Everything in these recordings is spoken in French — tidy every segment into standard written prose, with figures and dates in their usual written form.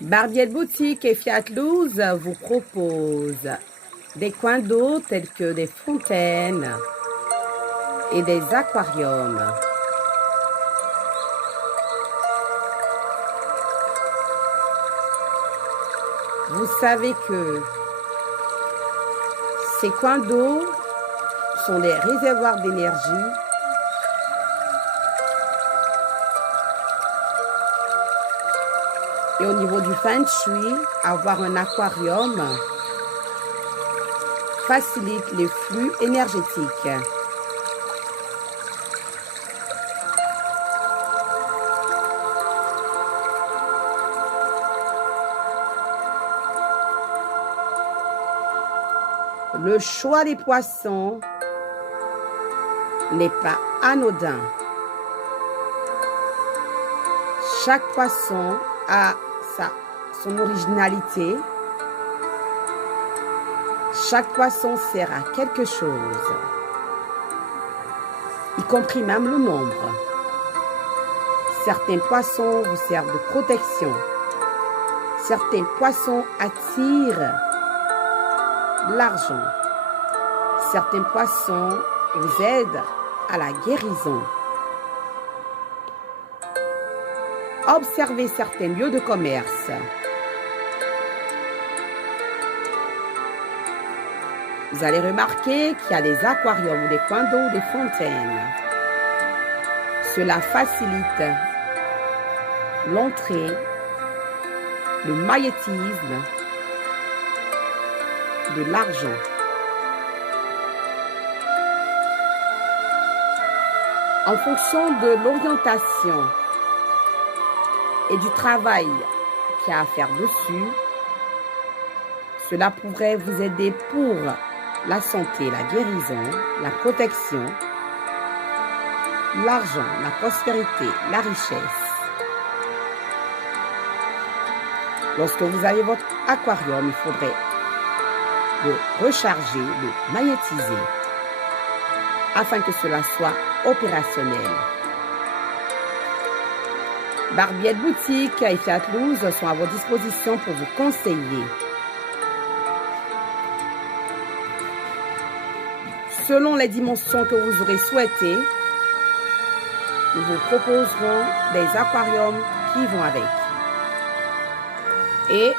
Barbielle Boutique et Fiat Luz vous propose des coins d'eau tels que des fontaines et des aquariums. Vous savez que ces coins d'eau sont des réservoirs d'énergie et au niveau du feng shui, avoir un aquarium facilite les flux énergétiques. Le choix des poissons n'est pas anodin. Chaque poisson a son originalité. Chaque poisson sert à quelque chose, y compris même le nombre. Certains poissons vous servent de protection. Certains poissons attirent l'argent. Certains poissons vous aident à la guérison. Observez certains lieux de commerce. Vous allez remarquer qu'il y a des aquariums ou des coins d'eau ou des fontaines. Cela facilite l'entrée, le magnétisme de l'argent. En fonction de l'orientation et du travail qu'il y a à faire dessus, cela pourrait vous aider pour la santé, la guérison, la protection, l'argent, la prospérité, la richesse. Lorsque vous avez votre aquarium, il faudrait le recharger, le magnétiser, afin que cela soit opérationnel. Barbielle Boutique et Fiat Luz sont à votre disposition pour vous conseiller. Selon les dimensions que vous aurez souhaitées, nous vous proposerons des aquariums qui vont avec. Et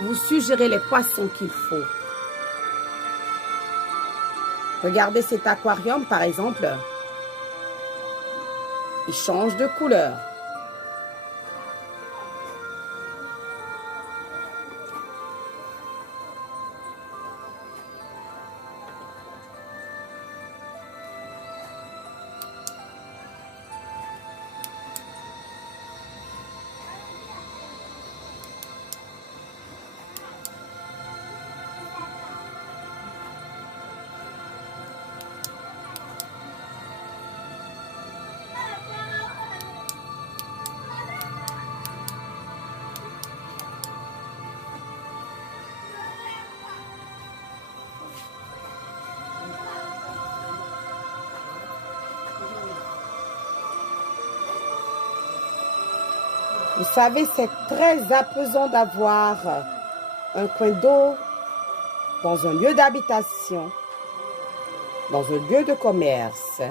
vous suggérez les poissons qu'il faut. Regardez cet aquarium, par exemple. Il change de couleur. Vous savez, c'est très apaisant d'avoir un coin d'eau dans un lieu d'habitation, dans un lieu de commerce.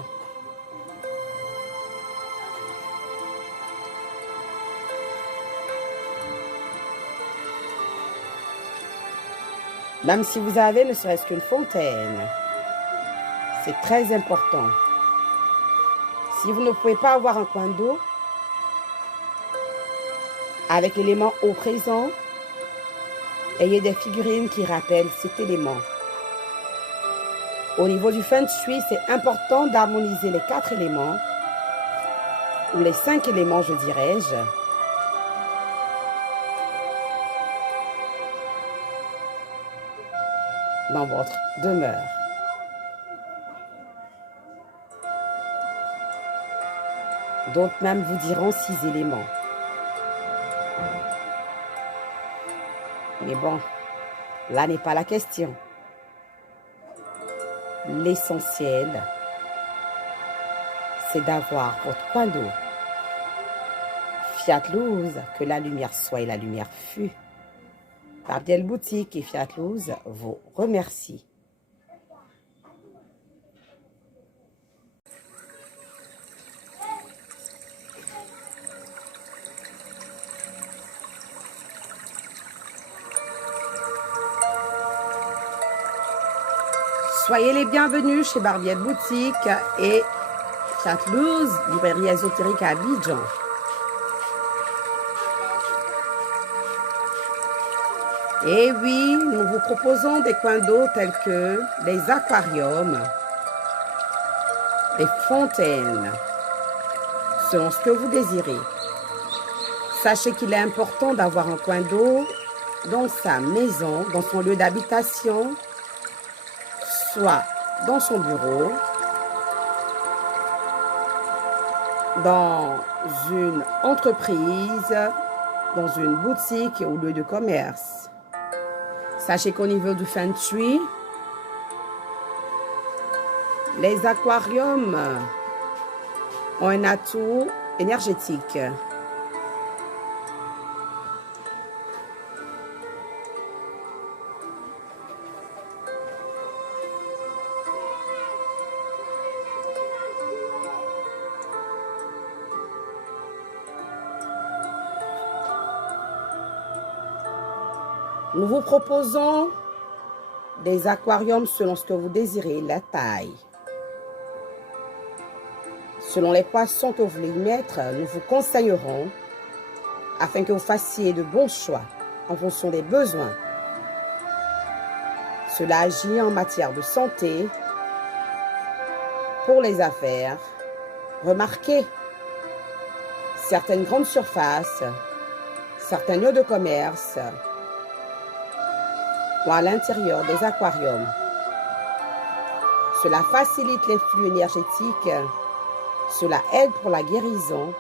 Même si vous avez ne serait-ce qu'une fontaine, c'est très important. Si vous ne pouvez pas avoir un coin d'eau, avec l'élément eau présent, ayez des figurines qui rappellent cet élément. Au niveau du feng shui, c'est important d'harmoniser les 4 éléments, ou les 5 éléments, je dirais-je. Dans votre demeure. D'autres même vous diront 6 éléments. Mais bon, là n'est pas la question. L'essentiel, c'est d'avoir votre coin d'eau Fiat Luz, que la lumière soit et la lumière fût. Barbielle Boutique et Fiat Luz vous remercie. Soyez les bienvenus chez Barbielle Boutique et Fiat Luz, librairie ésotérique à Abidjan. Et oui, nous vous proposons des coins d'eau tels que les aquariums, les fontaines, selon ce que vous désirez. Sachez qu'il est important d'avoir un coin d'eau dans sa maison, dans son lieu d'habitation, soit dans son bureau, dans une entreprise, dans une boutique ou lieu de commerce. Sachez qu'au niveau du Feng Shui, les aquariums ont un atout énergétique. Nous vous proposons des aquariums selon ce que vous désirez, la taille. Selon les poissons que vous voulez y mettre, nous vous conseillerons afin que vous fassiez de bons choix en fonction des besoins. Cela agit en matière de santé, pour les affaires. Remarquez, certaines grandes surfaces, certains lieux de commerce ou à l'intérieur des aquariums. Cela facilite les flux énergétiques, cela aide pour la guérison,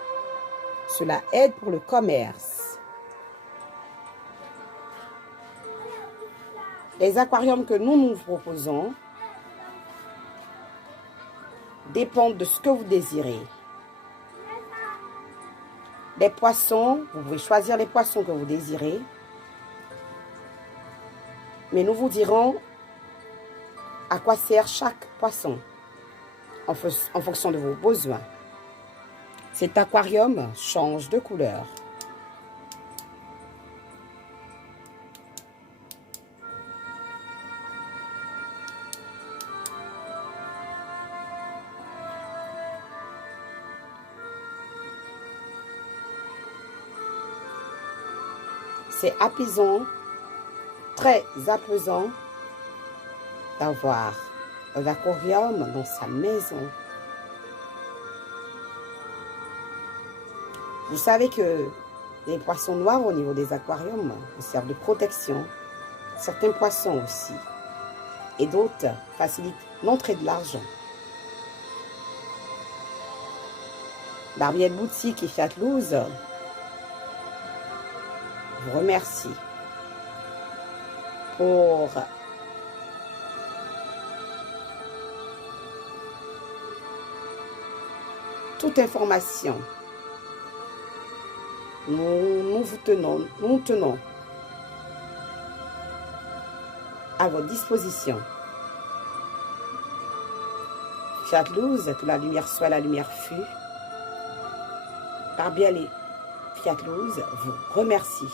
cela aide pour le commerce. Les aquariums que nous nous proposons dépendent de ce que vous désirez. Les poissons, vous pouvez choisir les poissons que vous désirez. Mais nous vous dirons à quoi sert chaque poisson en fonction de vos besoins. Cet aquarium change de couleur. C'est apaisant, très apaisant d'avoir un aquarium dans sa maison. Vous savez que les poissons noirs au niveau des aquariums servent de protection. Certains poissons aussi. Et d'autres facilitent l'entrée de l'argent. Barbielle Boutique et Fiat Luz vous remercie pour toute information. Nous tenons à votre disposition. Fiat Luz, que la lumière soit, la lumière fût. Barbielle et Fiat Luz vous remercie.